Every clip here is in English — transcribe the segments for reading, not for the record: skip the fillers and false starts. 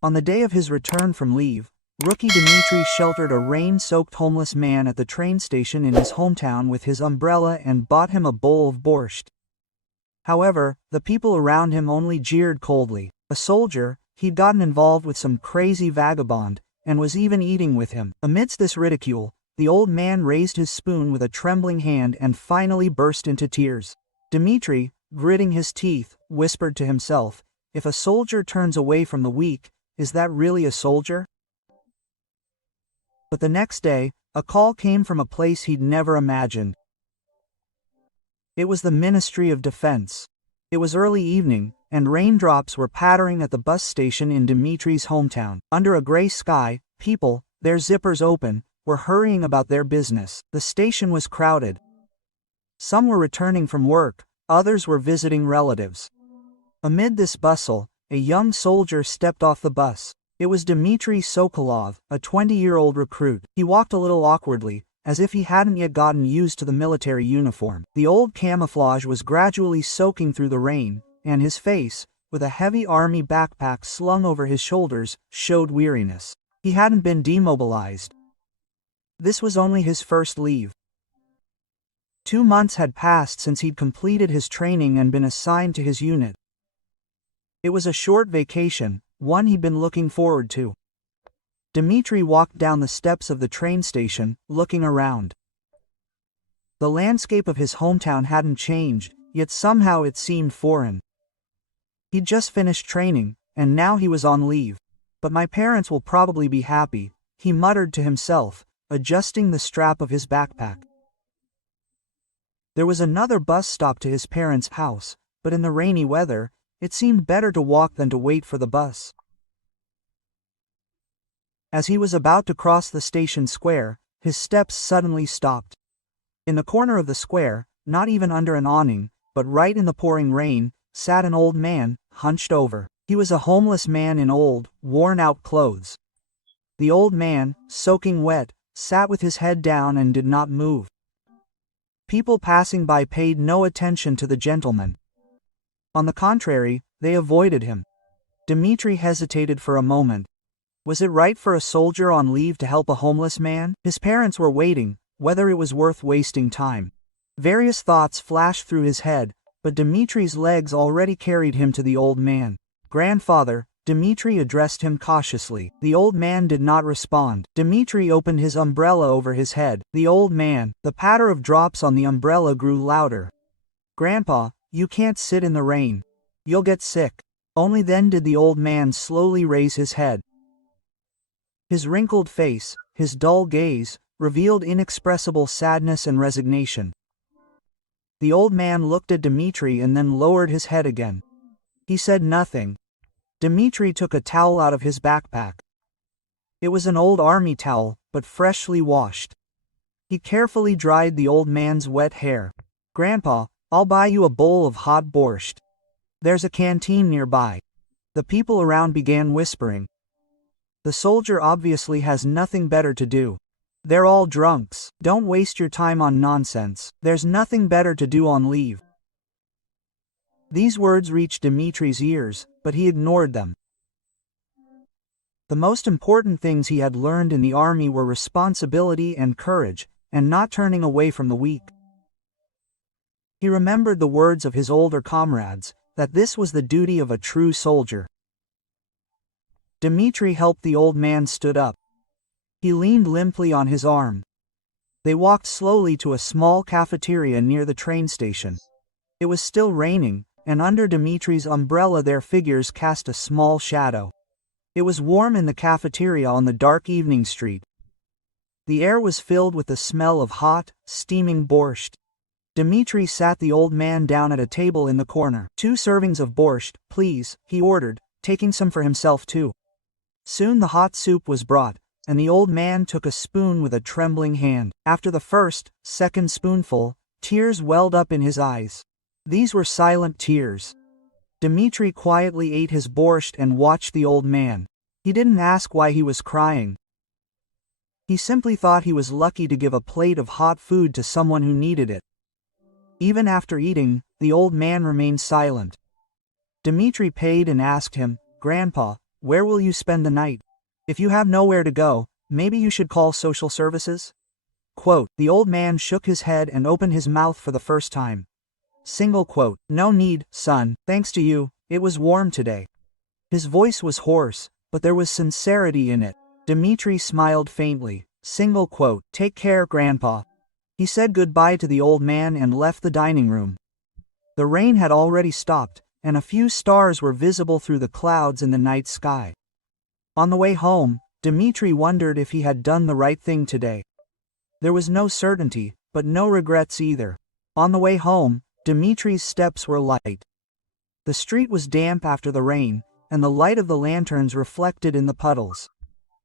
On the day of his return from leave, rookie Dmitry sheltered a rain-soaked homeless man at the train station in his hometown with his umbrella and bought him a bowl of borscht. However, the people around him only jeered coldly. A soldier, he'd gotten involved with some crazy vagabond, and was even eating with him. Amidst this ridicule, the old man raised his spoon with a trembling hand and finally burst into tears. Dmitry, gritting his teeth, whispered to himself, "If a soldier turns away from the weak, is that really a soldier?" But the next day, a call came from a place he'd never imagined. It was the Ministry of Defense. It was early evening, and raindrops were pattering at the bus station in Dmitry's hometown. Under a gray sky, people, their zippers open, were hurrying about their business. The station was crowded. Some were returning from work, others were visiting relatives. Amid this bustle, a young soldier stepped off the bus. It was Dmitry Sokolov, a 20-year-old recruit. He walked a little awkwardly, as if he hadn't yet gotten used to the military uniform. The old camouflage was gradually soaking through the rain, and his face, with a heavy army backpack slung over his shoulders, showed weariness. He hadn't been demobilized. This was only his first leave. 2 months had passed since he'd completed his training and been assigned to his unit. It was a short vacation, one he'd been looking forward to. Dmitry walked down the steps of the train station, looking around. The landscape of his hometown hadn't changed, yet somehow it seemed foreign. He'd just finished training, and now he was on leave. "But my parents will probably be happy," he muttered to himself, adjusting the strap of his backpack. There was another bus stop to his parents' house, but in the rainy weather, it seemed better to walk than to wait for the bus. As he was about to cross the station square, his steps suddenly stopped. In the corner of the square, not even under an awning, but right in the pouring rain, sat an old man, hunched over. He was a homeless man in old, worn-out clothes. The old man, soaking wet, sat with his head down and did not move. People passing by paid no attention to the gentleman. On the contrary, they avoided him. Dmitry hesitated for a moment. Was it right for a soldier on leave to help a homeless man? His parents were waiting, whether it was worth wasting time. Various thoughts flashed through his head, but Dmitry's legs already carried him to the old man. "Grandfather," Dmitry addressed him cautiously. The old man did not respond. Dmitry opened his umbrella over his head. The old man, the patter of drops on the umbrella grew louder. "Grandpa, you can't sit in the rain. You'll get sick." Only then did the old man slowly raise his head. His wrinkled face, his dull gaze, revealed inexpressible sadness and resignation. The old man looked at Dmitry and then lowered his head again. He said nothing. Dmitry took a towel out of his backpack. It was an old army towel, but freshly washed. He carefully dried the old man's wet hair. "Grandpa, I'll buy you a bowl of hot borscht. There's a canteen nearby." The people around began whispering. "The soldier obviously has nothing better to do. They're all drunks. Don't waste your time on nonsense. There's nothing better to do on leave." These words reached Dmitry's ears, but he ignored them. The most important things he had learned in the army were responsibility and courage, and not turning away from the weak. He remembered the words of his older comrades, that this was the duty of a true soldier. Dmitry helped the old man stood up. He leaned limply on his arm. They walked slowly to a small cafeteria near the train station. It was still raining, and under Dmitry's umbrella their figures cast a small shadow. It was warm in the cafeteria on the dark evening street. The air was filled with the smell of hot, steaming borscht. Dmitry sat the old man down at a table in the corner. "2 servings of borscht, please," he ordered, taking some for himself too. Soon the hot soup was brought, and the old man took a spoon with a trembling hand. After the first, second spoonful, tears welled up in his eyes. These were silent tears. Dmitry quietly ate his borscht and watched the old man. He didn't ask why he was crying. He simply thought he was lucky to give a plate of hot food to someone who needed it. Even after eating, the old man remained silent. Dmitry paid and asked him, "Grandpa, where will you spend the night? If you have nowhere to go, maybe you should call social services? Quote, the old man shook his head and opened his mouth for the first time. Single quote, no need, son, thanks to you, it was warm today. His voice was hoarse, but there was sincerity in it. Dmitri smiled faintly. Single quote, take care, Grandpa. He said goodbye to the old man and left the dining room. The rain had already stopped, and a few stars were visible through the clouds in the night sky. On the way home, Dmitri wondered if he had done the right thing today. There was no certainty, but no regrets either. On the way home, Dmitri's steps were light. The street was damp after the rain, and the light of the lanterns reflected in the puddles.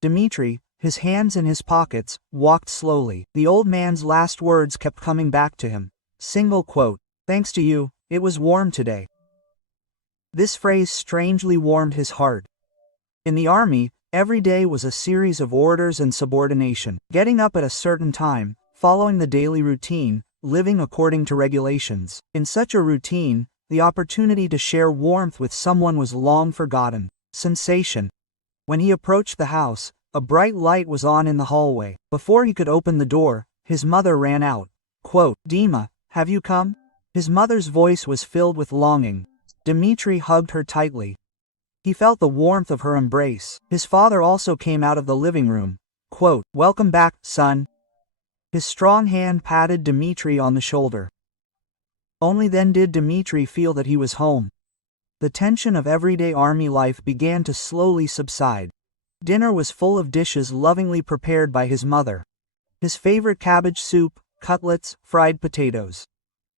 Dmitri, his hands in his pockets, walked slowly. The old man's last words kept coming back to him. Single quote, thanks to you, it was warm today. This phrase strangely warmed his heart. In the army, every day was a series of orders and subordination. Getting up at a certain time, following the daily routine, living according to regulations. In such a routine, the opportunity to share warmth with someone was long forgotten. Sensation. When he approached the house, a bright light was on in the hallway. Before he could open the door, his mother ran out. Quote, Dima, have you come? His mother's voice was filled with longing. Dmitri hugged her tightly. He felt the warmth of her embrace. His father also came out of the living room. Quote, welcome back, son. His strong hand patted Dmitri on the shoulder. Only then did Dmitri feel that he was home. The tension of everyday army life began to slowly subside. Dinner was full of dishes lovingly prepared by his mother. His favorite cabbage soup, cutlets, fried potatoes.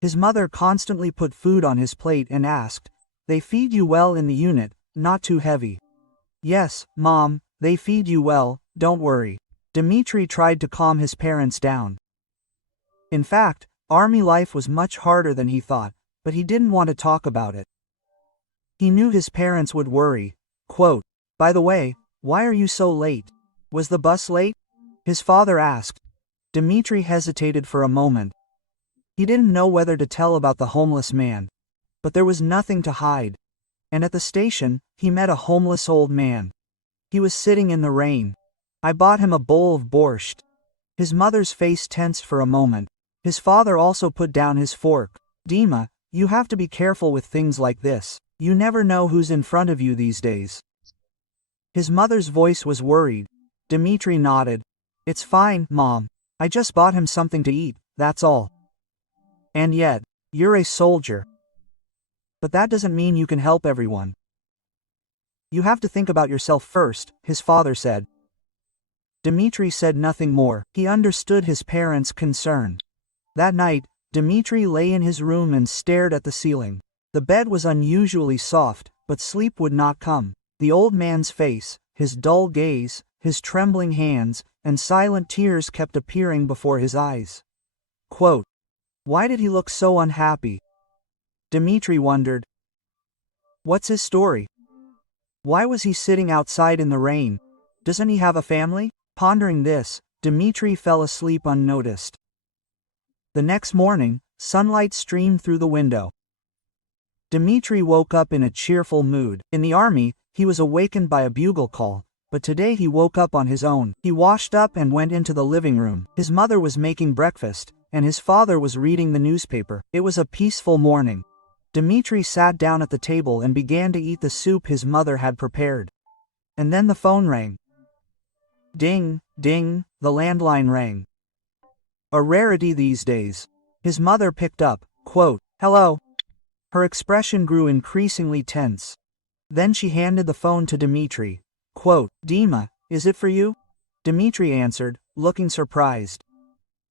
His mother constantly put food on his plate and asked, they feed you well in the unit, not too heavy? Yes, Mom, they feed you well, don't worry. Dmitri tried to calm his parents down. In fact, army life was much harder than he thought, but he didn't want to talk about it. He knew his parents would worry. Quote, by the way, why are you so late? Was the bus late? His father asked. Dmitri hesitated for a moment. He didn't know whether to tell about the homeless man. But there was nothing to hide. And at the station, he met a homeless old man. He was sitting in the rain. I bought him a bowl of borscht. His mother's face tensed for a moment. His father also put down his fork. Dima, you have to be careful with things like this. You never know who's in front of you these days. His mother's voice was worried. Dmitri nodded. It's fine, Mom. I just bought him something to eat, that's all. And yet, you're a soldier. But that doesn't mean you can help everyone. You have to think about yourself first, his father said. Dmitri said nothing more. He understood his parents' concern. That night, Dmitri lay in his room and stared at the ceiling. The bed was unusually soft, but sleep would not come. The old man's face, his dull gaze, his trembling hands, and silent tears kept appearing before his eyes. Quote, why did he look so unhappy? Dmitri wondered. What's his story? Why was he sitting outside in the rain? Doesn't he have a family? Pondering this, Dmitri fell asleep unnoticed. The next morning, sunlight streamed through the window. Dmitri woke up in a cheerful mood. In the army, he was awakened by a bugle call, but today he woke up on his own. He washed up and went into the living room. His mother was making breakfast, and his father was reading the newspaper. It was a peaceful morning. Dmitri sat down at the table and began to eat the soup his mother had prepared. And then the phone rang. Ding, ding, the landline rang. A rarity these days. His mother picked up. Quote, hello. Her expression grew increasingly tense. Then she handed the phone to Dmitri. Quote, Dima, is it for you? Dmitri answered, looking surprised.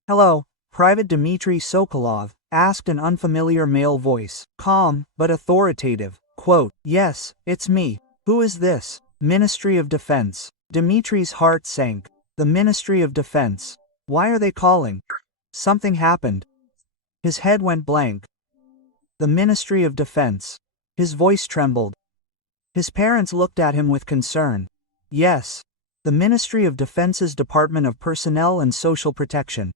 Hello, Private Dmitri Sokolov, asked an unfamiliar male voice, calm, but authoritative. Quote, yes, it's me. Who is this? Ministry of Defense. Dmitri's heart sank. The Ministry of Defense. Why are they calling? Something happened. His head went blank. The Ministry of Defense. His voice trembled. His parents looked at him with concern. Yes. The Ministry of Defense's Department of Personnel and Social Protection.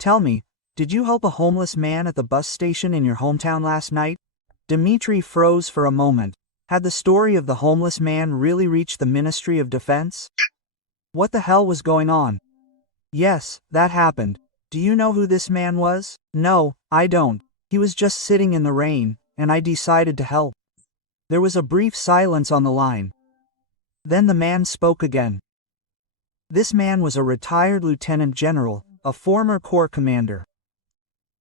Tell me, did you help a homeless man at the bus station in your hometown last night? Dmitri froze for a moment. Had the story of the homeless man really reached the Ministry of Defense? What the hell was going on? Yes, that happened. Do you know who this man was? No, I don't. He was just sitting in the rain, and I decided to help. There was a brief silence on the line. Then the man spoke again. This man was a retired lieutenant general, a former corps commander.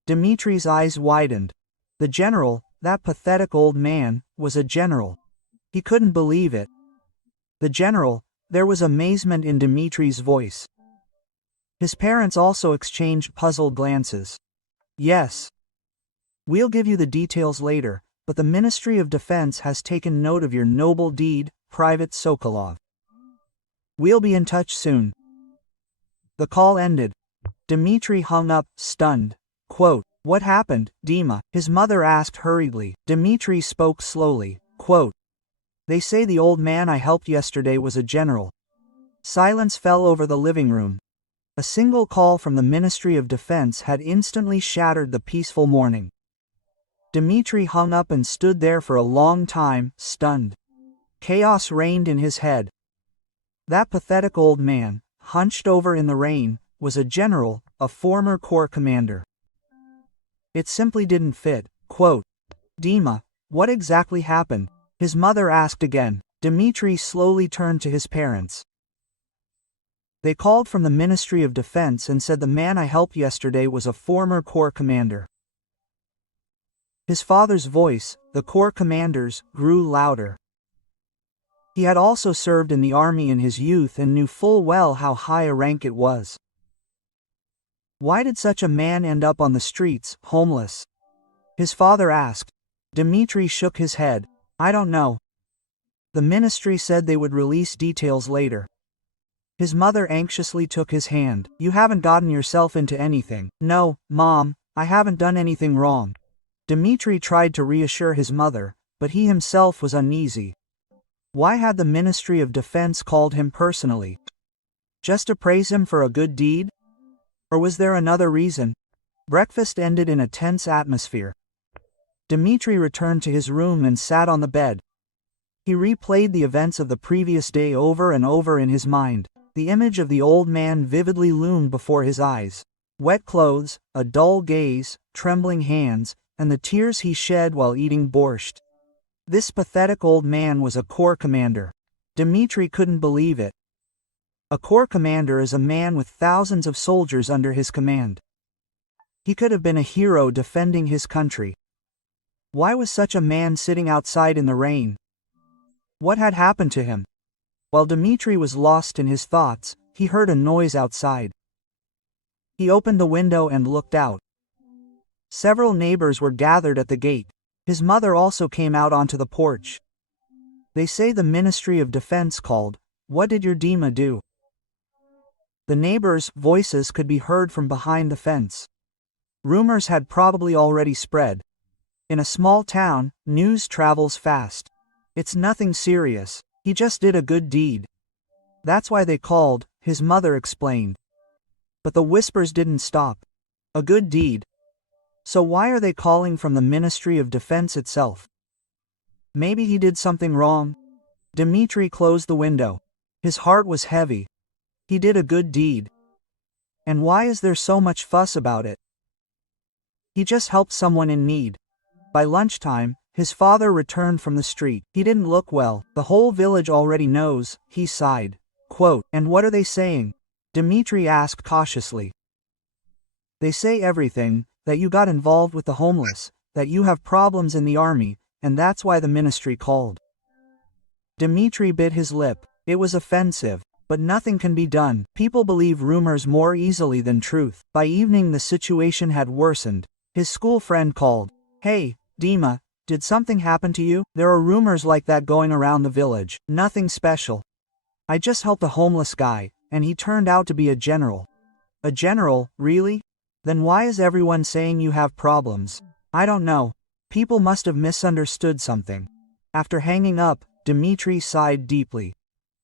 Dimitri's eyes widened. The general, that pathetic old man, was a general. He couldn't believe it. The general, there was amazement in Dimitri's voice. His parents also exchanged puzzled glances. Yes. We'll give you the details later, but the Ministry of Defense has taken note of your noble deed, Private Sokolov. We'll be in touch soon. The call ended. Dimitri hung up, stunned. Quote, "What happened, Dima?" his mother asked hurriedly. Dimitri spoke slowly. Quote, "They say the old man I helped yesterday was a general." Silence fell over the living room. A single call from the Ministry of Defense had instantly shattered the peaceful morning. Dimitri hung up and stood there for a long time, stunned. Chaos reigned in his head. That pathetic old man, hunched over in the rain, was a general, a former corps commander. It simply didn't fit. Quote, "Dima, what exactly happened?" his mother asked again. Dimitri slowly turned to his parents. They called from the Ministry of Defense and said the man I helped yesterday was a former corps commander. His father's voice, the corps commander's, grew louder. He had also served in the army in his youth and knew full well how high a rank it was. Why did such a man end up on the streets, homeless? His father asked. Dimitri shook his head. I don't know. The ministry said they would release details later. His mother anxiously took his hand. You haven't gotten yourself into anything. No, Mom, I haven't done anything wrong. Dimitri tried to reassure his mother, but he himself was uneasy. Why had the Ministry of Defense called him personally? Just to praise him for a good deed? Or was there another reason? Breakfast ended in a tense atmosphere. Dimitri returned to his room and sat on the bed. He replayed the events of the previous day over and over in his mind. The image of the old man vividly loomed before his eyes. Wet clothes, a dull gaze, trembling hands, and the tears he shed while eating borscht. This pathetic old man was a corps commander. Dimitri couldn't believe it. A corps commander is a man with thousands of soldiers under his command. He could have been a hero defending his country. Why was such a man sitting outside in the rain? What had happened to him? While Dimitri was lost in his thoughts, he heard a noise outside. He opened the window and looked out. Several neighbors were gathered at the gate. His mother also came out onto the porch. They say the Ministry of Defense called. What did your Dima do? The neighbors' voices could be heard from behind the fence. Rumors had probably already spread. In a small town, news travels fast. It's nothing serious. He just did a good deed. That's why they called, his mother explained. But the whispers didn't stop. A good deed. So why are they calling from the Ministry of Defense itself? Maybe he did something wrong? Dimitri closed the window. His heart was heavy. He did a good deed. And why is there so much fuss about it? He just helped someone in need. By lunchtime, his father returned from the street. He didn't look well. The whole village already knows, he sighed. Quote, and what are they saying? Dimitri asked cautiously. They say everything, that you got involved with the homeless, that you have problems in the army, and that's why the ministry called. Dimitri bit his lip. It was offensive, but nothing can be done. People believe rumors more easily than truth. By evening the situation had worsened. His school friend called. Hey, Dima, did something happen to you? There are rumors like that going around the village. Nothing special. I just helped a homeless guy, and he turned out to be a general. A general, really? Then why is everyone saying you have problems? I don't know. People must have misunderstood something. After hanging up, Dimitri sighed deeply.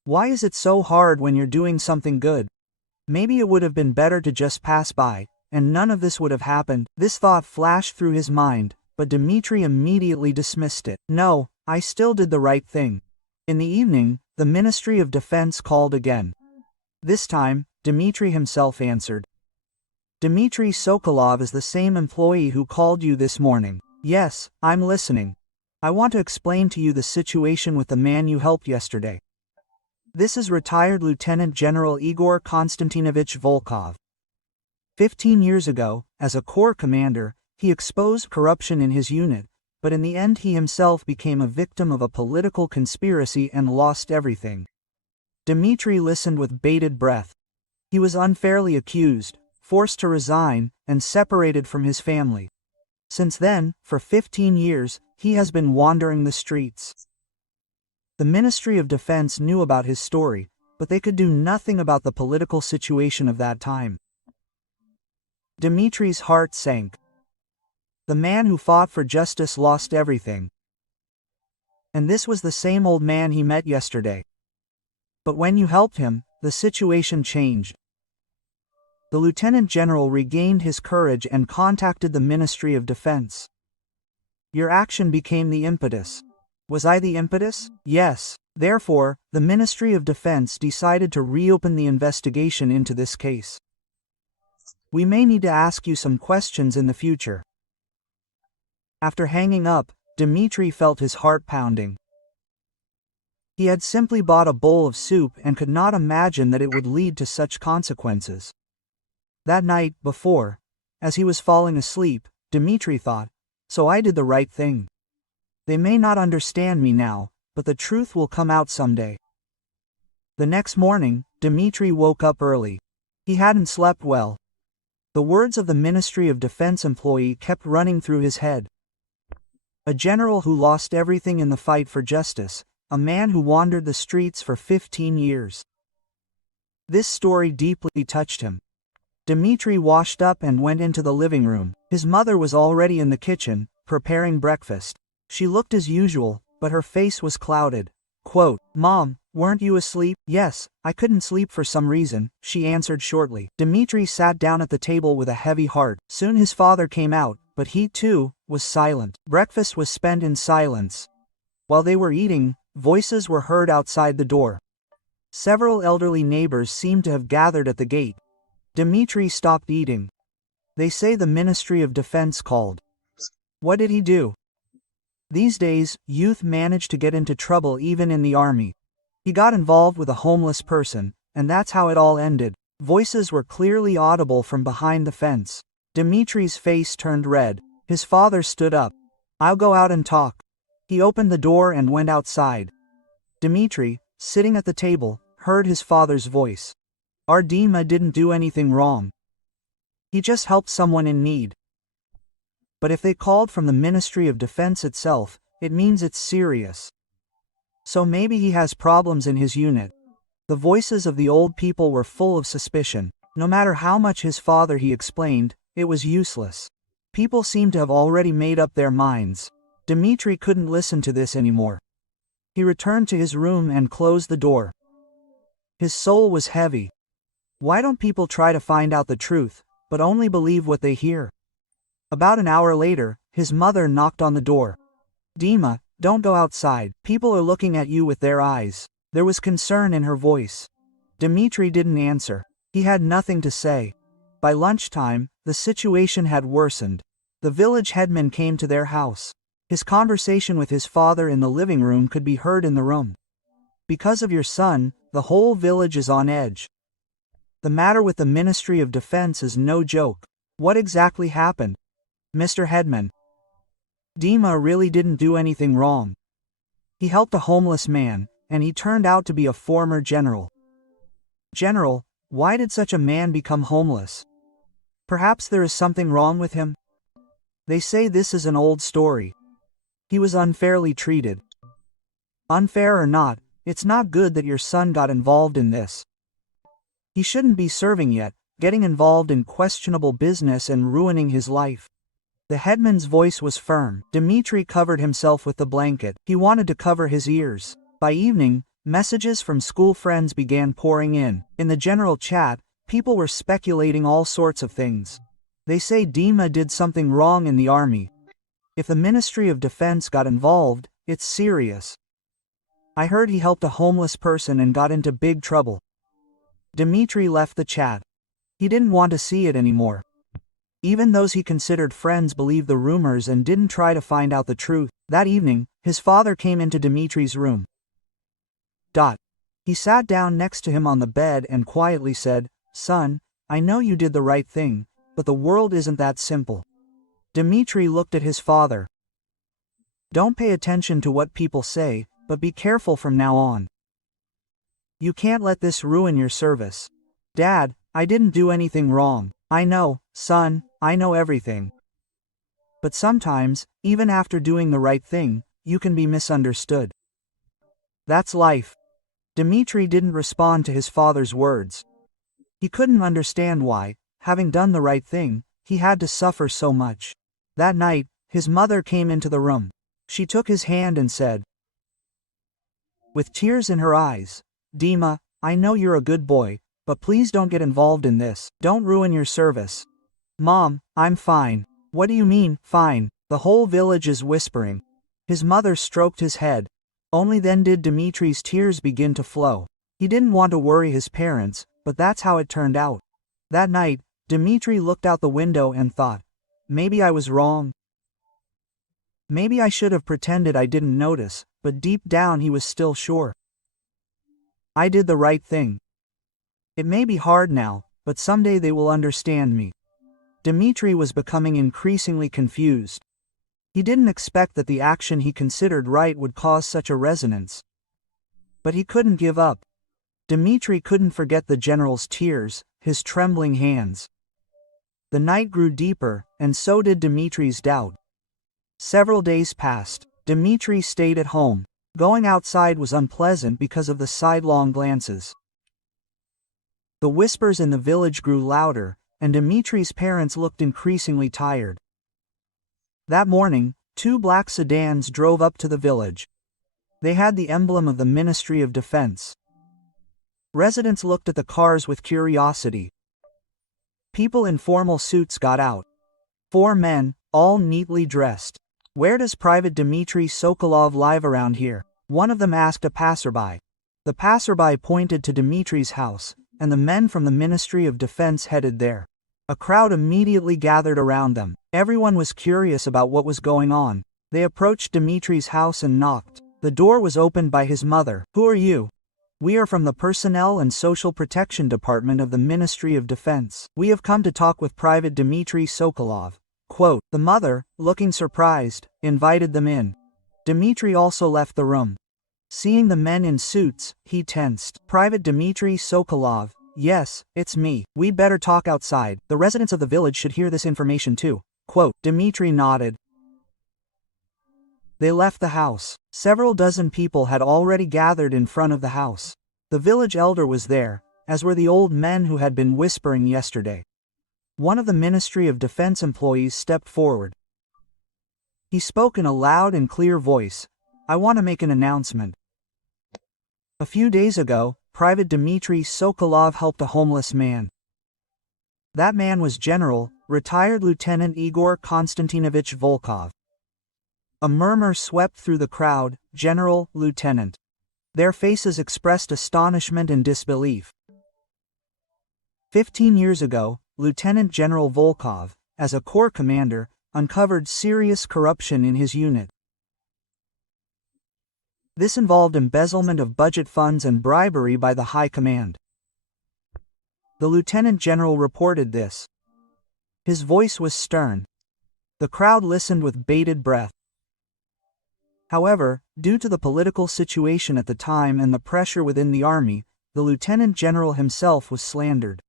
Why is it so hard when you're doing something good? Maybe it would have been better to just pass by, and none of this would have happened. This thought flashed through his mind, but Dimitri immediately dismissed it. No, I still did the right thing. In the evening, the Ministry of Defense called again. This time, Dmitry himself answered. Dmitry Sokolov is the same employee who called you this morning. Yes, I'm listening. I want to explain to you the situation with the man you helped yesterday. This is retired Lieutenant General Igor Konstantinovich Volkov. 15 years ago, as a corps commander, he exposed corruption in his unit, but in the end he himself became a victim of a political conspiracy and lost everything. Dmitry listened with bated breath. He was unfairly accused, forced to resign, and separated from his family. Since then, for 15 years, he has been wandering the streets. The Ministry of Defense knew about his story, but they could do nothing about the political situation of that time. Dmitry's heart sank. The man who fought for justice lost everything. And this was the same old man he met yesterday. But when you helped him, the situation changed. The Lieutenant General regained his courage and contacted the Ministry of Defense. Your action became the impetus. Was I the impetus? Yes. Therefore, the Ministry of Defense decided to reopen the investigation into this case. We may need to ask you some questions in the future. After hanging up, Dmitry felt his heart pounding. He had simply bought a bowl of soup and could not imagine that it would lead to such consequences. That night before, as he was falling asleep, Dmitry thought, so I did the right thing. They may not understand me now, but the truth will come out someday. The next morning, Dmitry woke up early. He hadn't slept well. The words of the Ministry of Defense employee kept running through his head. A general who lost everything in the fight for justice, a man who wandered the streets for 15 years. This story deeply touched him. Dmitry washed up and went into the living room. His mother was already in the kitchen, preparing breakfast. She looked as usual, but her face was clouded. Quote, "Mom, weren't you asleep?" "Yes, I couldn't sleep for some reason," she answered shortly. Dmitry sat down at the table with a heavy heart. Soon his father came out, but he too was silent. Breakfast was spent in silence. While they were eating, voices were heard outside the door. Several elderly neighbors seemed to have gathered at the gate. Dmitry stopped eating. They say the Ministry of Defense called. What did he do? These days, youth manage to get into trouble even in the army. He got involved with a homeless person, and that's how it all ended. Voices were clearly audible from behind the fence. Dmitry's face turned red. His father stood up. I'll go out and talk. He opened the door and went outside. Dmitry, sitting at the table, heard his father's voice. Our Dima didn't do anything wrong. He just helped someone in need. But if they called from the Ministry of Defense itself, it means it's serious. So maybe he has problems in his unit. The voices of the old people were full of suspicion. No matter how much his father he explained, it was useless. People seemed to have already made up their minds. Dmitry couldn't listen to this anymore. He returned to his room and closed the door. His soul was heavy. Why don't people try to find out the truth, but only believe what they hear? About an hour later, his mother knocked on the door. Dima, don't go outside. People are looking at you with their eyes. There was concern in her voice. Dmitry didn't answer. He had nothing to say. By lunchtime, the situation had worsened. The village headman came to their house. His conversation with his father in the living room could be heard in the room. Because of your son, the whole village is on edge. The matter with the Ministry of Defense is no joke. What exactly happened? Mr. Headman. Dima really didn't do anything wrong. He helped a homeless man, and he turned out to be a former general. General, why did such a man become homeless? Perhaps there is something wrong with him? They say this is an old story. He was unfairly treated. Unfair or not, it's not good that your son got involved in this. He shouldn't be serving yet, getting involved in questionable business and ruining his life. The headman's voice was firm. Dmitry covered himself with the blanket. He wanted to cover his ears. By evening, messages from school friends began pouring in. In the general chat, people were speculating all sorts of things. They say Dima did something wrong in the army. If the Ministry of Defense got involved, It's serious. I heard he helped a homeless person and got into big trouble." Dmitri left the chat. He didn't want to see it anymore. Even those he considered friends believed the rumors and didn't try to find out the truth. That evening, his father came into Dmitri's room. He sat down next to him on the bed and quietly said, "Son, I know you did the right thing, but the world isn't that simple." Dmitri looked at his father. "Don't pay attention to what people say, but be careful from now on. You can't let this ruin your service." "Dad, I didn't do anything wrong." "I know, son, I know everything. But sometimes, even after doing the right thing, you can be misunderstood. That's life." Dmitri didn't respond to his father's words. He couldn't understand why, having done the right thing, he had to suffer so much. That night, his mother came into the room. She took his hand and said, with tears in her eyes, "Dima, I know you're a good boy, but please don't get involved in this. Don't ruin your service." "Mom, I'm fine." "What do you mean, fine? The whole village is whispering." His mother stroked his head. Only then did Dmitri's tears begin to flow. He didn't want to worry his parents, but that's how it turned out. That night, Dmitri looked out the window and thought, maybe I was wrong. Maybe I should have pretended I didn't notice, but deep down he was still sure. I did the right thing. It may be hard now, but someday they will understand me. Dmitri was becoming increasingly confused. He didn't expect that the action he considered right would cause such a resonance. But he couldn't give up. Dmitri couldn't forget the general's tears, his trembling hands. The night grew deeper, and so did Dmitri's doubt. Several days passed. Dmitri stayed at home. Going outside was unpleasant because of the sidelong glances. The whispers in the village grew louder, and Dmitri's parents looked increasingly tired. That morning, 2 black sedans drove up to the village. They had the emblem of the Ministry of Defense. Residents looked at the cars with curiosity. People in formal suits got out. 4 men, all neatly dressed. "Where does Private Dmitri Sokolov live around here?" one of them asked a passerby. The passerby pointed to Dmitri's house, and the men from the Ministry of Defense headed there. A crowd immediately gathered around them. Everyone was curious about what was going on. They approached Dmitri's house and knocked. The door was opened by his mother. "Who are you?" "We are from the Personnel and Social Protection Department of the Ministry of Defense. We have come to talk with Private Dmitri Sokolov." Quote, the mother, looking surprised, invited them in. Dmitri also left the room. Seeing the men in suits, he tensed. "Private Dmitri Sokolov, yes, it's me. We'd better talk outside. The residents of the village should hear this information too." Quote, Dmitri nodded. They left the house. Several dozen people had already gathered in front of the house. The village elder was there, as were the old men who had been whispering yesterday. One of the Ministry of Defense employees stepped forward. He spoke in a loud and clear voice. "I want to make an announcement. A few days ago, Private Dmitri Sokolov helped a homeless man. That man was General, retired Lieutenant Igor Konstantinovich Volkov." A murmur swept through the crowd. "General, Lieutenant." Their faces expressed astonishment and disbelief. 15 years ago, Lieutenant General Volkov, as a corps commander, uncovered serious corruption in his unit. This involved embezzlement of budget funds and bribery by the High Command. The Lieutenant General reported this. His voice was stern. The crowd listened with bated breath. However, due to the political situation at the time and the pressure within the army, the Lieutenant General himself was slandered.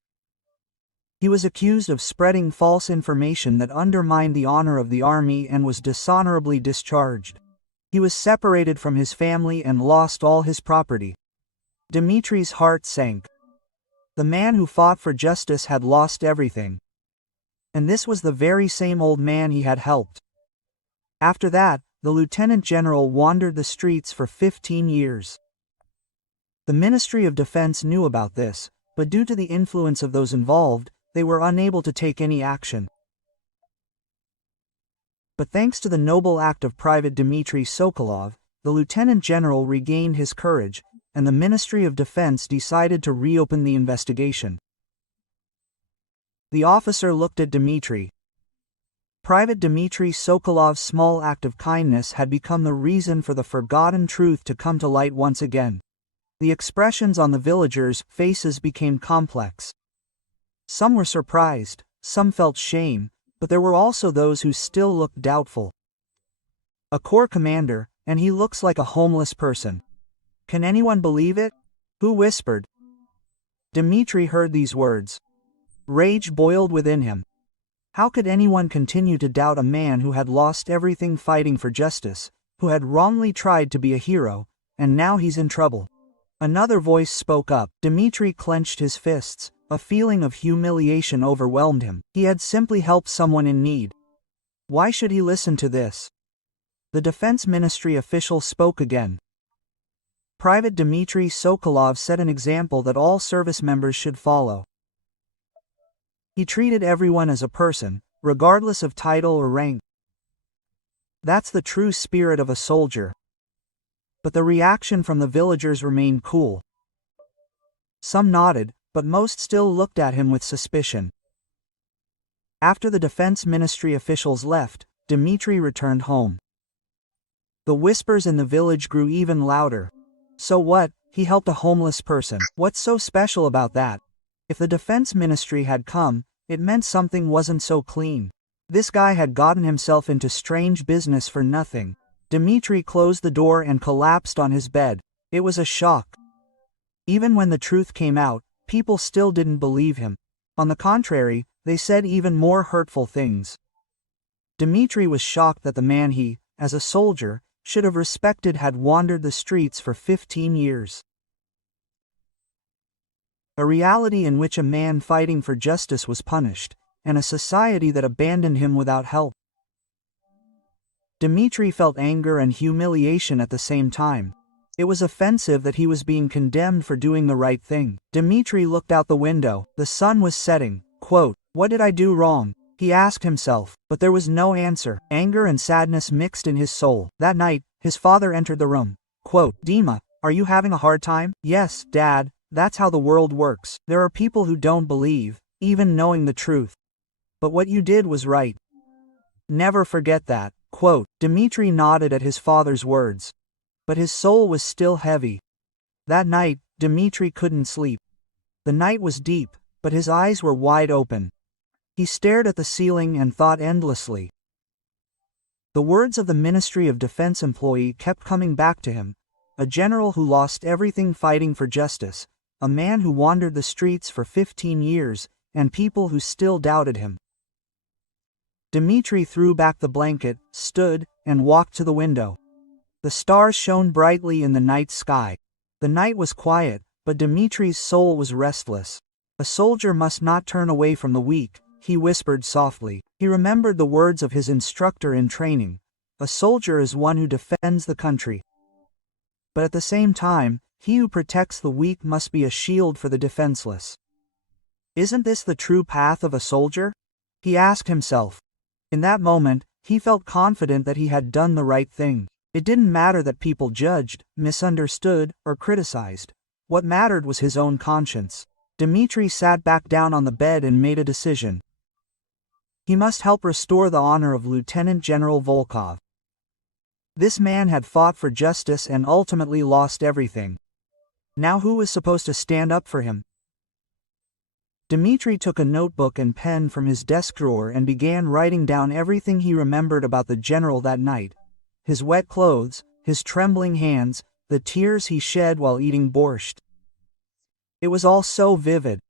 He was accused of spreading false information that undermined the honor of the army and was dishonorably discharged. He was separated from his family and lost all his property. Dmitri's heart sank. The man who fought for justice had lost everything. And this was the very same old man he had helped. After that, the Lieutenant General wandered the streets for 15 years. The Ministry of Defense knew about this, but due to the influence of those involved, they were unable to take any action. But thanks to the noble act of Private Dmitri Sokolov, the Lieutenant General regained his courage, and the Ministry of Defense decided to reopen the investigation. The officer looked at Dmitri. Private Dmitri Sokolov's small act of kindness had become the reason for the forgotten truth to come to light once again. The expressions on the villagers' faces became complex. Some were surprised, some felt shame, but there were also those who still looked doubtful. A corps commander, and he looks like a homeless person. Can anyone believe it? Who whispered? Dmitri heard these words. Rage boiled within him. How could anyone continue to doubt a man who had lost everything fighting for justice, who had wrongly tried to be a hero, and now he's in trouble? Another voice spoke up. Dmitri clenched his fists. A feeling of humiliation overwhelmed him. He had simply helped someone in need. Why should he listen to this? The Defense Ministry official spoke again. Private Dmitri Sokolov set an example that all service members should follow. He treated everyone as a person, regardless of title or rank. That's the true spirit of a soldier. But the reaction from the villagers remained cool. Some nodded, but most still looked at him with suspicion. After the Defense Ministry officials left, Dmitri returned home. The whispers in the village grew even louder. So what? He helped a homeless person. What's so special about that? If the Defense Ministry had come, it meant something wasn't so clean. This guy had gotten himself into strange business for nothing. Dmitri closed the door and collapsed on his bed. It was a shock. Even when the truth came out, people still didn't believe him. On the contrary, they said even more hurtful things. Dmitri was shocked that the man he, as a soldier, should have respected had wandered the streets for 15 years. A reality in which a man fighting for justice was punished, and a society that abandoned him without help. Dmitri felt anger and humiliation at the same time. It was offensive that he was being condemned for doing the right thing. Dmitri looked out the window. The sun was setting. Quote, "What did I do wrong?" he asked himself, but there was no answer. Anger and sadness mixed in his soul. That night, his father entered the room. Quote, "Dima, are you having a hard time?" "Yes, Dad, that's how the world works. There are people who don't believe, even knowing the truth. But what you did was right. Never forget that." Quote, Dmitri nodded at his father's words. But his soul was still heavy. That night, Dmitri couldn't sleep. The night was deep, but his eyes were wide open. He stared at the ceiling and thought endlessly. The words of the Ministry of Defense employee kept coming back to him. A general who lost everything fighting for justice, a man who wandered the streets for 15 years, and people who still doubted him. Dmitri threw back the blanket, stood, and walked to the window. The stars shone brightly in the night sky. The night was quiet, but Dmitri's soul was restless. A soldier must not turn away from the weak, he whispered softly. He remembered the words of his instructor in training. A soldier is one who defends the country. But at the same time, he who protects the weak must be a shield for the defenseless. Isn't this the true path of a soldier? He asked himself. In that moment, he felt confident that he had done the right thing. It didn't matter that people judged, misunderstood, or criticized. What mattered was his own conscience. Dmitri sat back down on the bed and made a decision. He must help restore the honor of Lieutenant General Volkov. This man had fought for justice and ultimately lost everything. Now who was supposed to stand up for him? Dmitri took a notebook and pen from his desk drawer and began writing down everything he remembered about the general that night. His wet clothes, his trembling hands, the tears he shed while eating borscht. It was all so vivid.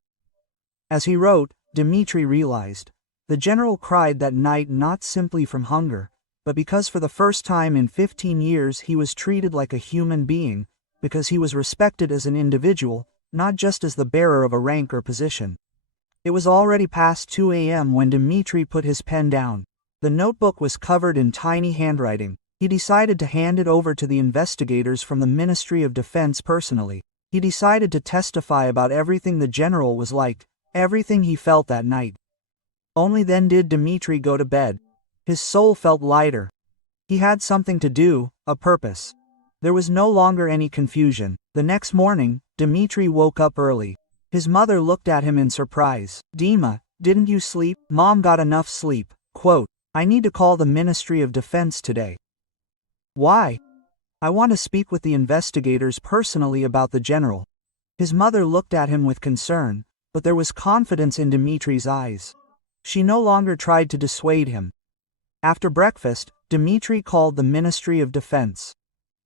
As he wrote, Dmitri realized. The general cried that night not simply from hunger, but because for the first time in 15 years he was treated like a human being, because he was respected as an individual, not just as the bearer of a rank or position. It was already past 2 a.m. when Dmitri put his pen down. The notebook was covered in tiny handwriting. He decided to hand it over to the investigators from the Ministry of Defense personally. He decided to testify about everything the general was like, everything he felt that night. Only then did Dmitri go to bed. His soul felt lighter. He had something to do, a purpose. There was no longer any confusion. The next morning, Dmitri woke up early. His mother looked at him in surprise. Dima, didn't you sleep? Mom got enough sleep. Quote, I need to call the Ministry of Defense today. Why? I want to speak with the investigators personally about the general. His mother looked at him with concern, but there was confidence in Dmitri's eyes. She no longer tried to dissuade him. After breakfast, Dmitri called the Ministry of Defense.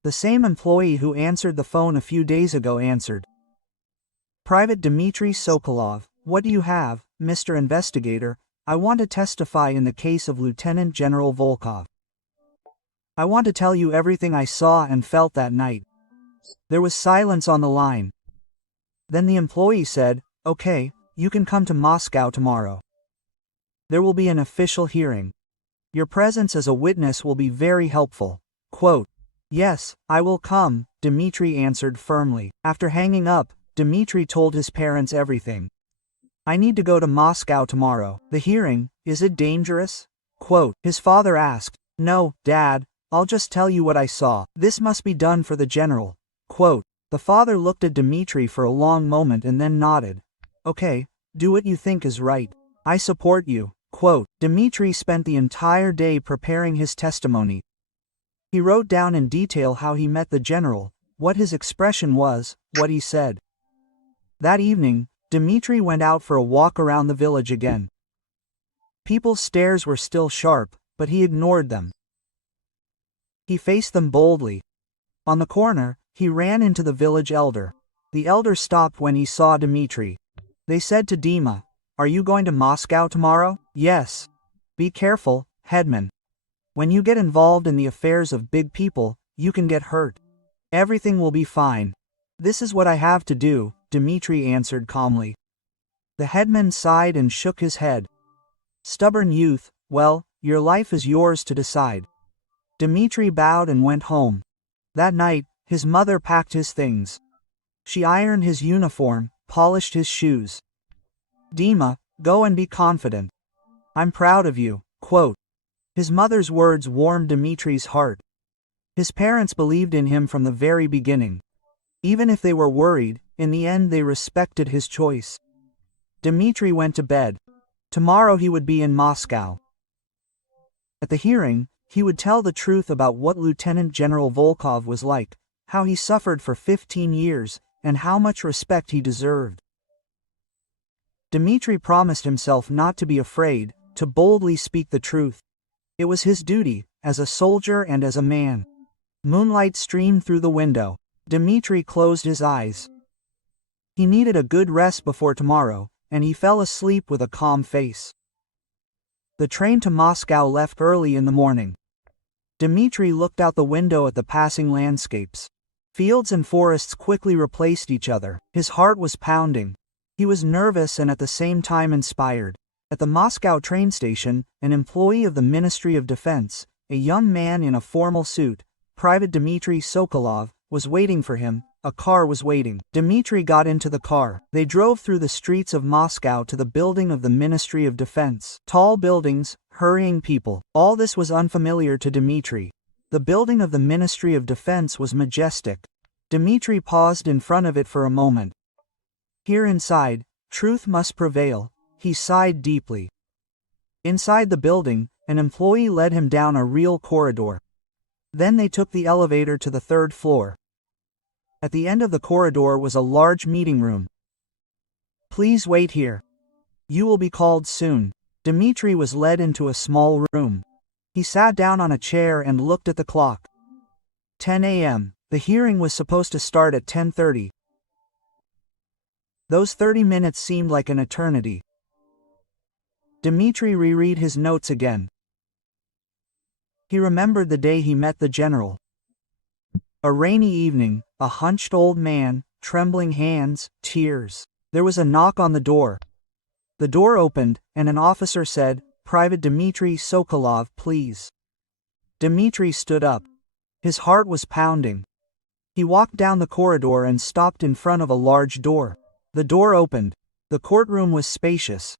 The same employee who answered the phone a few days ago answered. Private Dmitri Sokolov, what do you have, Mr. Investigator? I want to testify in the case of Lieutenant General Volkov. I want to tell you everything I saw and felt that night. There was silence on the line. Then the employee said, okay, you can come to Moscow tomorrow. There will be an official hearing. Your presence as a witness will be very helpful. Quote, yes, I will come, Dmitri answered firmly. After hanging up, Dmitri told his parents everything. I need to go to Moscow tomorrow. The hearing, is it dangerous? Quote, his father asked. No, Dad, I'll just tell you what I saw. This must be done for the general. Quote, the father looked at Dmitri for a long moment and then nodded. Okay, do what you think is right. I support you. Quote, Dmitri spent the entire day preparing his testimony. He wrote down in detail how he met the general, what his expression was, what he said. That evening, Dmitri went out for a walk around the village again. People's stares were still sharp, but he ignored them. He faced them boldly. On the corner, he ran into the village elder. The elder stopped when he saw Dmitri. They said to Dima, are you going to Moscow tomorrow? Yes. Be careful, Headman. When you get involved in the affairs of big people, you can get hurt. Everything will be fine. This is what I have to do, Dmitri answered calmly. The headman sighed and shook his head. Stubborn youth, well, your life is yours to decide. Dmitri bowed and went home. That night, his mother packed his things. She ironed his uniform, polished his shoes. Dima, go and be confident. I'm proud of you. Quote. His mother's words warmed Dmitri's heart. His parents believed in him from the very beginning. Even if they were worried, in the end they respected his choice. Dmitri went to bed. Tomorrow he would be in Moscow. At the hearing, he would tell the truth about what Lieutenant General Volkov was like, how he suffered for 15 years, and how much respect he deserved. Dmitri promised himself not to be afraid, to boldly speak the truth. It was his duty, as a soldier and as a man. Moonlight streamed through the window. Dmitri closed his eyes. He needed a good rest before tomorrow, and he fell asleep with a calm face. The train to Moscow left early in the morning. Dmitri looked out the window at the passing landscapes. Fields and forests quickly replaced each other. His heart was pounding. He was nervous and at the same time inspired. At the Moscow train station, an employee of the Ministry of Defense, a young man in a formal suit, Private Dmitri Sokolov, was waiting for him. A car was waiting. Dmitri got into the car. They drove through the streets of Moscow to the building of the Ministry of Defense. Tall buildings, hurrying people. All this was unfamiliar to Dmitri. The building of the Ministry of Defense was majestic. Dmitri paused in front of it for a moment. Here inside, truth must prevail. He sighed deeply. Inside the building, an employee led him down a real corridor. Then they took the elevator to the third floor. At the end of the corridor was a large meeting room. Please wait here. You will be called soon. Dmitri was led into a small room. He sat down on a chair and looked at the clock. 10 a.m. The hearing was supposed to start at 10:30. Those 30 minutes seemed like an eternity. Dmitri reread his notes again. He remembered the day he met the general. A rainy evening, a hunched old man, trembling hands, tears. There was a knock on the door. The door opened, and an officer said, Private Dmitri Sokolov, please. Dmitri stood up. His heart was pounding. He walked down the corridor and stopped in front of a large door. The door opened. The courtroom was spacious.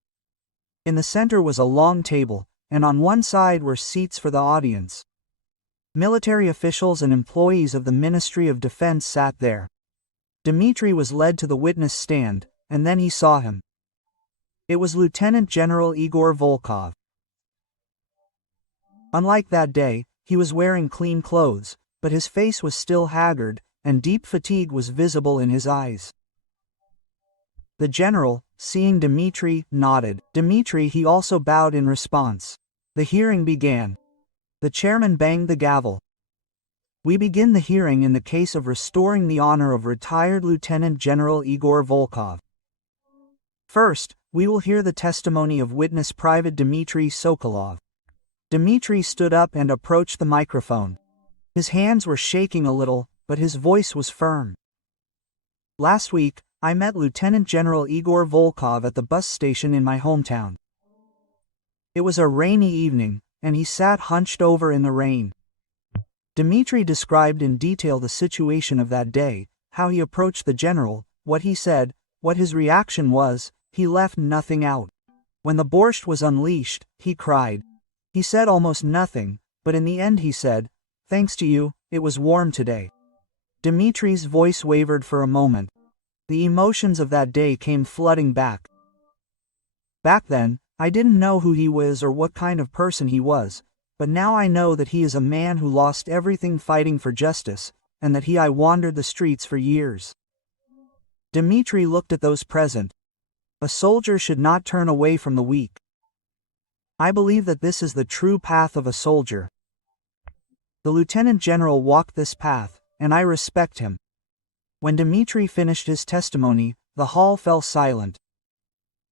In the center was a long table, and on one side were seats for the audience. Military officials and employees of the Ministry of Defense sat there. Dmitri was led to the witness stand, and then he saw him. It was Lieutenant General Igor Volkov. Unlike that day, he was wearing clean clothes, but his face was still haggard, and deep fatigue was visible in his eyes. The general, seeing Dmitri, nodded. Dmitri, he also bowed in response. The hearing began. The chairman banged the gavel. We begin the hearing in the case of restoring the honor of retired Lieutenant General Igor Volkov. First, we will hear the testimony of witness Private Dmitry Sokolov. Dmitry stood up and approached the microphone. His hands were shaking a little, but his voice was firm. Last week, I met Lieutenant General Igor Volkov at the bus station in my hometown. It was a rainy evening, and he sat hunched over in the rain. Dmitry described in detail the situation of that day, how he approached the general, what he said, what his reaction was. He left nothing out. When the borscht was unleashed, he cried. He said almost nothing, but in the end he said, "Thanks to you, it was warm today." Dmitry's voice wavered for a moment. The emotions of that day came flooding back. Back then, I didn't know who he was or what kind of person he was, but now I know that he is a man who lost everything fighting for justice, and that I wandered the streets for years. Dmitry looked at those present. A soldier should not turn away from the weak. I believe that this is the true path of a soldier. The lieutenant general walked this path, and I respect him. When Dmitry finished his testimony, the hall fell silent.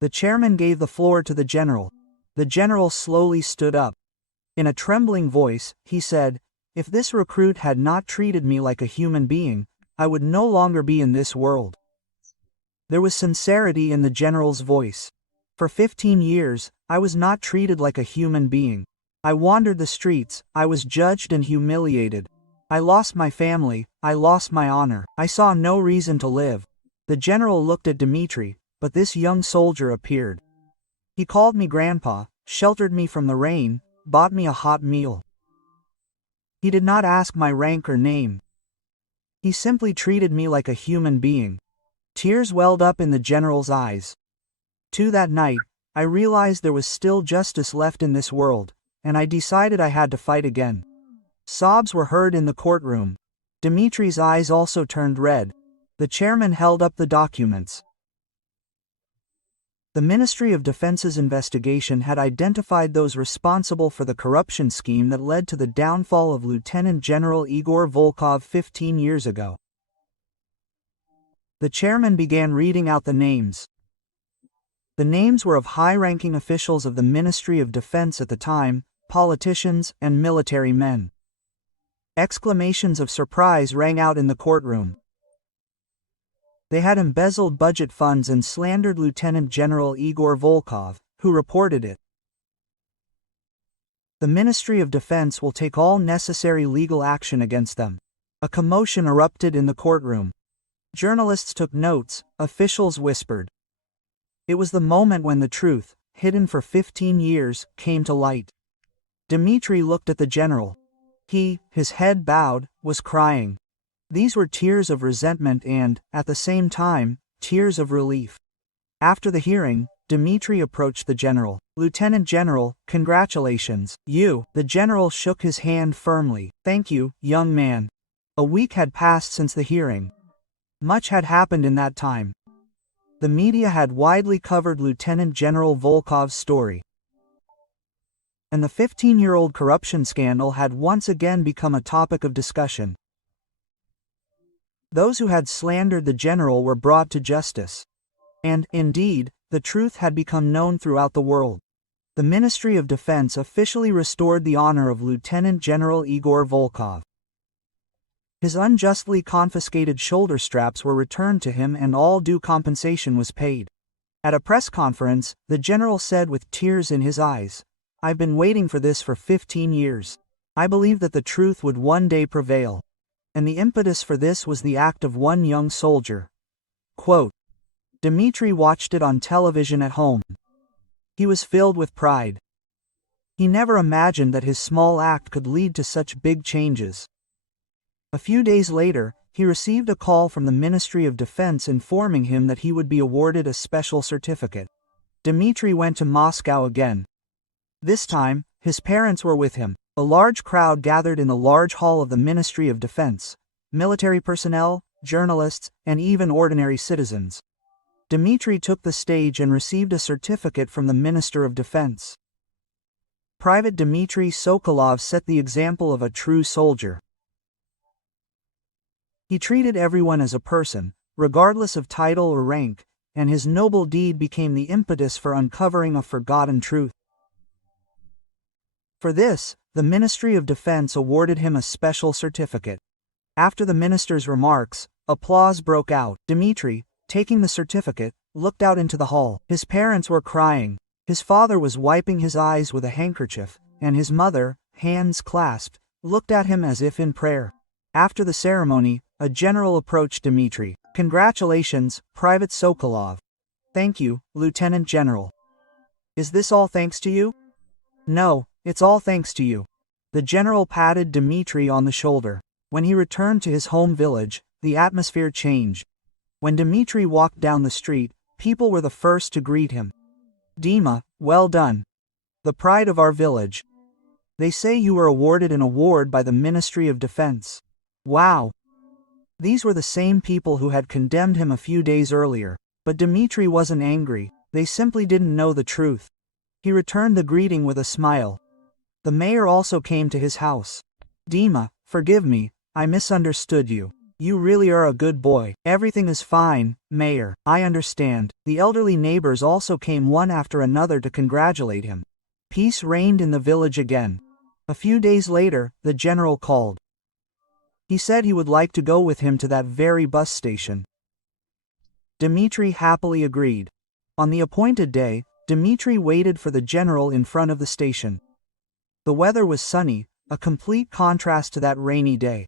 The chairman gave the floor to the general. The general slowly stood up. In a trembling voice, he said, "If this recruit had not treated me like a human being, I would no longer be in this world." There was sincerity in the general's voice. For 15 years, I was not treated like a human being. I wandered the streets, I was judged and humiliated. I lost my family, I lost my honor. I saw no reason to live. The general looked at Dmitry, but this young soldier appeared. He called me grandpa, sheltered me from the rain, bought me a hot meal. He did not ask my rank or name. He simply treated me like a human being. Tears welled up in the general's eyes. That night, I realized there was still justice left in this world, and I decided I had to fight again. Sobs were heard in the courtroom. Dmitry's eyes also turned red. The chairman held up the documents. The Ministry of Defense's investigation had identified those responsible for the corruption scheme that led to the downfall of Lieutenant General Igor Volkov 15 years ago. The chairman began reading out the names. The names were of high-ranking officials of the Ministry of Defense at the time, politicians, and military men. Exclamations of surprise rang out in the courtroom. They had embezzled budget funds and slandered Lieutenant General Igor Volkov, who reported it. The Ministry of Defense will take all necessary legal action against them. A commotion erupted in the courtroom. Journalists took notes, officials whispered. It was the moment when the truth, hidden for 15 years, came to light. Dmitry looked at the general. He, his head bowed, was crying. These were tears of resentment and, at the same time, tears of relief. After the hearing, Dmitry approached the general. "Lieutenant General, congratulations. The general shook his hand firmly. "Thank you, young man." A week had passed since the hearing. Much had happened in that time. The media had widely covered Lieutenant General Volkov's story. And the 15-year-old corruption scandal had once again become a topic of discussion. Those who had slandered the general were brought to justice. And, indeed, the truth had become known throughout the world. The Ministry of Defense officially restored the honor of Lieutenant General Igor Volkov. His unjustly confiscated shoulder straps were returned to him and all due compensation was paid. At a press conference, the general said with tears in his eyes, "I've been waiting for this for 15 years. I believed that the truth would one day prevail. And the impetus for this was the act of one young soldier." Quote. Dmitry watched it on television at home. He was filled with pride. He never imagined that his small act could lead to such big changes. A few days later, he received a call from the Ministry of Defense informing him that he would be awarded a special certificate. Dmitry went to Moscow again. This time, his parents were with him. A large crowd gathered in the large hall of the Ministry of Defense. Military personnel, journalists, and even ordinary citizens. Dmitry took the stage and received a certificate from the Minister of Defense. Private Dmitry Sokolov set the example of a true soldier. He treated everyone as a person, regardless of title or rank, and his noble deed became the impetus for uncovering a forgotten truth. For this, the Ministry of Defense awarded him a special certificate. After the minister's remarks, applause broke out. Dmitry, taking the certificate, looked out into the hall. His parents were crying. His father was wiping his eyes with a handkerchief, and his mother, hands clasped, looked at him as if in prayer. After the ceremony, a general approached Dmitry. "Congratulations, Private Sokolov." "Thank you, Lieutenant General." "Is this all thanks to you?" "No, it's all thanks to you." The general patted Dmitry on the shoulder. When he returned to his home village, the atmosphere changed. When Dmitry walked down the street, people were the first to greet him. "Dima, well done. The pride of our village. They say you were awarded an award by the Ministry of Defense." Wow! These were the same people who had condemned him a few days earlier. But Dmitry wasn't angry, they simply didn't know the truth. He returned the greeting with a smile. The mayor also came to his house. "Dima, forgive me, I misunderstood you. You really are a good boy." "Everything is fine, Mayor, I understand." The elderly neighbors also came one after another to congratulate him. Peace reigned in the village again. A few days later, the general called. He said he would like to go with him to that very bus station. Dmitry happily agreed. On the appointed day, Dmitry waited for the general in front of the station. The weather was sunny, a complete contrast to that rainy day.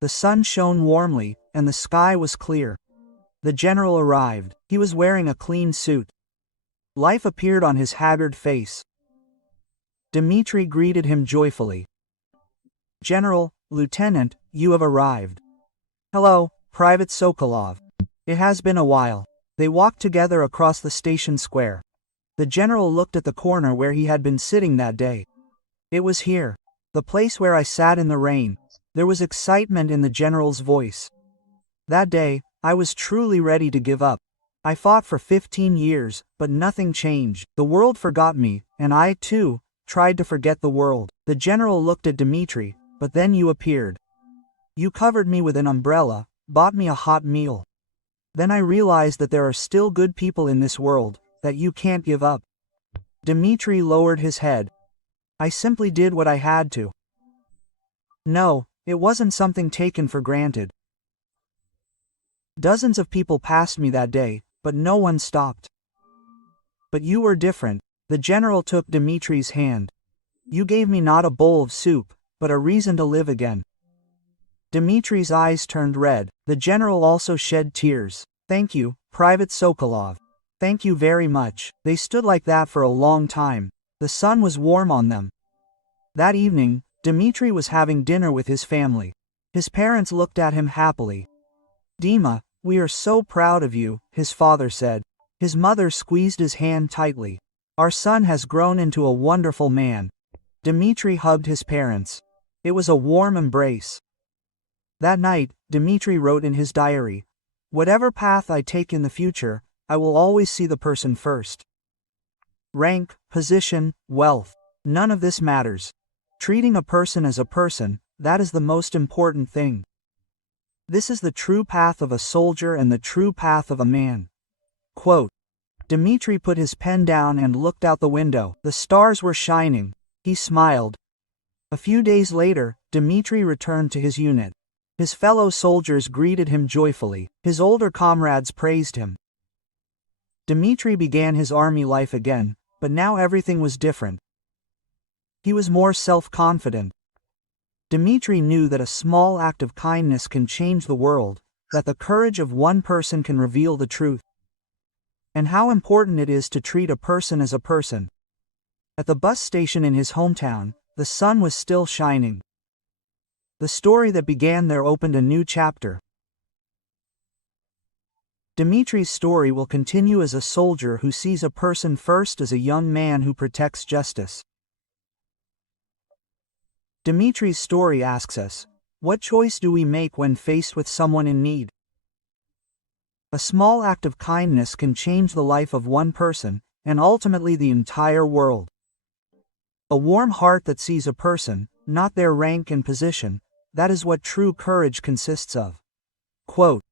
The sun shone warmly, and the sky was clear. The general arrived. He was wearing a clean suit. Life appeared on his haggard face. Dmitry greeted him joyfully. "General, Lieutenant, you have arrived." "Hello, Private Sokolov. It has been a while." They walked together across the station square. The general looked at the corner where he had been sitting that day. "It was here. The place where I sat in the rain." There was excitement in the general's voice. "That day, I was truly ready to give up. I fought for 15 years, but nothing changed. The world forgot me, and I, too, tried to forget the world." The general looked at Dmitry, "But then you appeared. You covered me with an umbrella, bought me a hot meal. Then I realized that there are still good people in this world, that you can't give up." Dmitry lowered his head. "I simply did what I had to. No, it wasn't something taken for granted. Dozens of people passed me that day, but no one stopped. But you were different." The general took Dmitry's hand. "You gave me not a bowl of soup, but a reason to live again." Dmitry's eyes turned red. The general also shed tears. "Thank you, Private Sokolov. Thank you very much." They stood like that for a long time. The sun was warm on them. That evening, Dmitry was having dinner with his family. His parents looked at him happily. "Dima, we are so proud of you," his father said. His mother squeezed his hand tightly. "Our son has grown into a wonderful man." Dmitry hugged his parents. It was a warm embrace. That night, Dmitry wrote in his diary, "Whatever path I take in the future, I will always see the person first. Rank, position, wealth, none of this matters. Treating a person as a person, that is the most important thing. This is the true path of a soldier and the true path of a man." Quote. Dmitry put his pen down and looked out the window. The stars were shining. He smiled. A few days later, Dmitry returned to his unit. His fellow soldiers greeted him joyfully. His older comrades praised him. Dmitry began his army life again, but now everything was different. He was more self-confident. Dmitry knew that a small act of kindness can change the world, that the courage of one person can reveal the truth, and how important it is to treat a person as a person. At the bus station in his hometown, the sun was still shining. The story that began there opened a new chapter. Dimitri's story will continue as a soldier who sees a person first, as a young man who protects justice. Dimitri's story asks us, what choice do we make when faced with someone in need? A small act of kindness can change the life of one person, and ultimately the entire world. A warm heart that sees a person, not their rank and position, that is what true courage consists of. Quote,